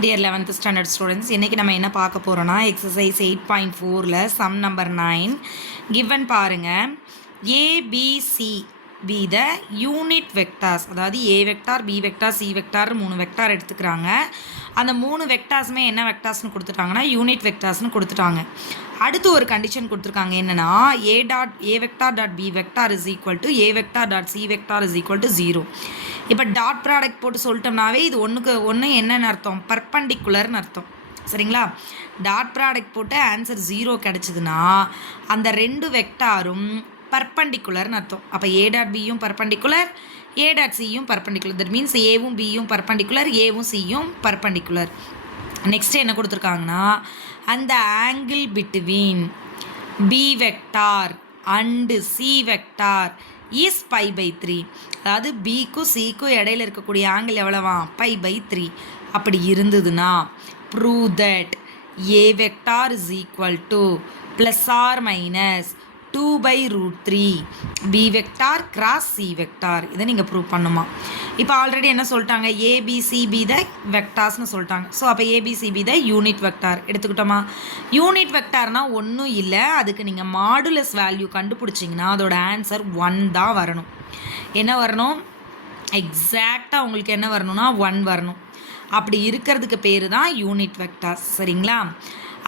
Dear 11th standard students, இன்னைக்கு நம்ம என்ன பார்க்க போறோம்னா exercise 8.4ல sum number 9 given பாருங்க a b c be the unit vectors, அதாவது a vector b vector c vector மூணு வெக்டார் எடுத்துக்கிறாங்க. அந்த மூணு வெக்டார்ஸுமே என்ன வெக்டார்ஸ்னு கொடுத்துட்டாங்கன்னா யூனிட் வெக்டார்ஸ்னு கொடுத்துட்டாங்க. அடுத்து ஒரு கண்டிஷன் கொடுத்துருக்காங்க, என்னன்னா a vector dot b vector is equal to a vector dot c vector is equal to 0. இப்போ டாட் ப்ராடக்ட் போட்டு சொல்லிட்டோம்னாவே இது ஒன்றுக்கு ஒன்று என்னென்னு அர்த்தம், பர்பண்டிகுலர்னு அர்த்தம். சரிங்களா? டாட் ப்ராடக்ட் போட்டு ஆன்சர் 0 கிடச்சிதுன்னா அந்த ரெண்டு வெக்டாரும் பர்பண்டிகுலர்னு அர்த்தம். அப்போ ஏ டாட் பியும் பர்பண்டிகுலர், ஏ டாட் சியும் பர்பண்டிகுலர். தட் மீன்ஸ் ஏவும் பியும் பர்பண்டிகுலர், ஏவும் சியும் பர்பண்டிகுலர். நெக்ஸ்ட் என்ன கொடுத்துருக்காங்கன்னா, அந்த angle between B vector and C vector is π/3. அதாவது பிக்கும் சிக்கும் இடையில இருக்கக்கூடிய ஆங்கிள் எவ்வளவா, π/3. அப்படி இருந்ததுன்னா prove that a vector is equal to plus or minus 2/√3 B vector cross C vector. இதை நீங்கள் ப்ரூவ் பண்ணுமா? இப்போ ஆல்ரெடி என்ன சொல்லிட்டாங்க, ஏபிசிபி த வெக்டார்ஸ்னு சொல்லிட்டாங்க. ஸோ அப்போ ஏபிசிபி த யூனிட் வெக்டார் எடுத்துக்கிட்டோமா? யூனிட் வெக்டார்னால் ஒன்றும் இல்லை, அதுக்கு நீங்கள் மாடுலஸ் வேல்யூ கண்டுபிடிச்சிங்கன்னா அதோட ஆன்சர் 1 தான் வரணும். என்ன வரணும்? எக்ஸாக்டாக உங்களுக்கு என்ன வரணும்னா 1 வரணும். அப்படி இருக்கிறதுக்கு பேர் தான் யூனிட் வெக்டார்ஸ். சரிங்களா?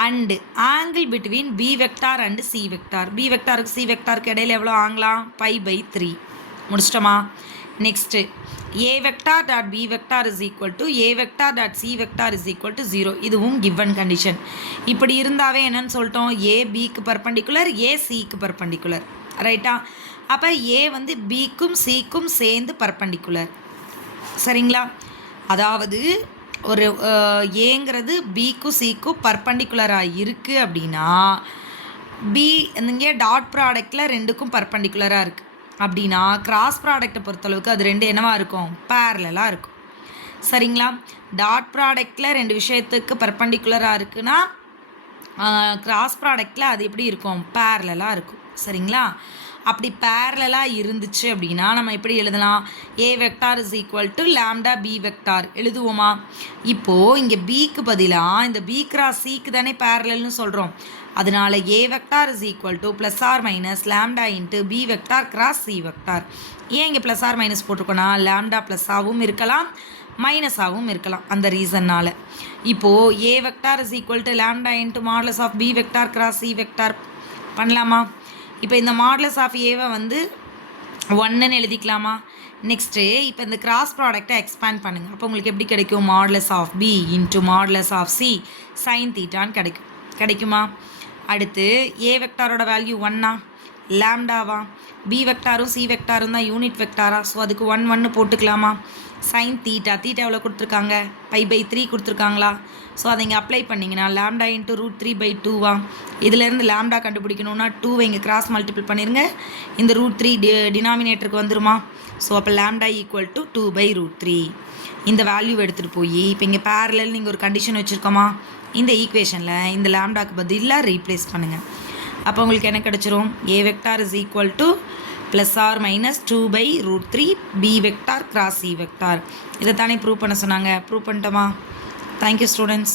And angle between B vector and C vector, B வெக்டாருக்கு சி வெக்டாருக்கு இடையில எவ்வளோ ஆங்கலாம், π/3. முடிச்சிட்டோமா? Next A vector dot B vector is equal to A vector dot C vector is equal to 0. இதுவும் கிவன் கண்டிஷன். இப்படி இருந்தாவே என்னன்னு சொல்லிட்டோம், ஏ பிக்கு பர்பண்டிகுலர், ஏ சிக்கு பர்பண்டிகுலர். ரைட்டா? அப்போ ஏ வந்து பிக்கும் சிக்கும் சேர்ந்து பர்பண்டிகுலர். சரிங்களா? அதாவது ஒரு ஏங்கிறது பிக்கும் சிக்கும் பர்பண்டிகுலராக இருக்குது அப்படின்னா பி இங்கே டாட் ப்ராடக்டில் ரெண்டுக்கும் பர்பண்டிகுலராக இருக்குது அப்படின்னா கிராஸ் ப்ராடக்டை பொறுத்தளவுக்கு அது ரெண்டு என்னவாக இருக்கும், பேரலாக இருக்கும். சரிங்களா? டாட் ப்ராடக்டில் ரெண்டு விஷயத்துக்கு பர்பண்டிகுலராக இருக்குன்னா கிராஸ் ப்ராடக்டில் அது எப்படி இருக்கும், பேரலாக இருக்கும். சரிங்களா? அப்படி பேரலாக இருந்துச்சு அப்படின்னா நம்ம எப்படி எழுதலாம், A vector is equal to lambda B vector எழுதுவோமா? இப்போது இங்கே பிக்கு பதிலாக இந்த பி கிராஸ் சிக்கு தானே பேரலல்னு சொல்கிறோம். அதனால A vector is equal to plus or minus lambda into B vector cross C vector. ஏன் இங்கே ப்ளஸ் ஆர் மைனஸ் போட்டிருக்கோன்னா லாம்டா ப்ளஸ்ஸாகவும் இருக்கலாம் மைனஸாகவும் இருக்கலாம். அந்த ரீசன்னால் இப்போது A vector is equal to lambda into modulus of B vector cross C vector பண்ணலாமா? இப்போ இந்த மாடலஸ் ஆஃப் ஏவை வந்து 1ன்னு எழுதிக்கலாமா? நெக்ஸ்ட்டு இப்போ இந்த கிராஸ் ப்ராடக்டை எக்ஸ்பேண்ட் பண்ணுங்கள். அப்போ உங்களுக்கு எப்படி கிடைக்கும், modulus of B into modulus of C sine தீட்டான்னு கிடைக்குமா? அடுத்து ஏ வெக்டாரோட வேல்யூ 1ஆ லாம்டாவா, பி வெக்டாரும் சி வெக்டாரும் தான் யூனிட் வெக்டாரா, ஸோ அதுக்கு 1 போட்டுக்கலாமா? சைன் தீட்டா எவ்வளோ கொடுத்துருக்காங்க, π/3 கொடுத்துருக்காங்களா? ஸோ அதை இங்கே அப்ளை பண்ணிங்கன்னா லாம்டா இன்ட்டு √3/2வா. இதிலேருந்து லாம்டா கண்டுபிடிக்கணுன்னா 2வை இங்கே கிராஸ் மல்டிபிள் பண்ணிடுங்க, இந்த √3 டினாமினேட்டருக்கு வந்துருமா? ஸோ அப்போ லாம்டா ஈக்குவல் டு 2/√3. இந்த வேல்யூ எடுத்துகிட்டு போய் இப்போ இங்கே பேரலல் நீங்கள் ஒரு கண்டிஷன் வச்சுருக்கோமா, இந்த ஈக்குவேஷனில் இந்த லாம்டாக்கு பதிலாக ரீப்ளேஸ் பண்ணுங்கள். அப்போ உங்களுக்கு என்ன கிடச்சிரும், A vector is equal to plus or minus 2/√3 B vector cross C vector. இதை தானே ப்ரூவ் பண்ண சொன்னாங்க, ப்ரூவ் பண்ணிட்டோமா? Thank you students.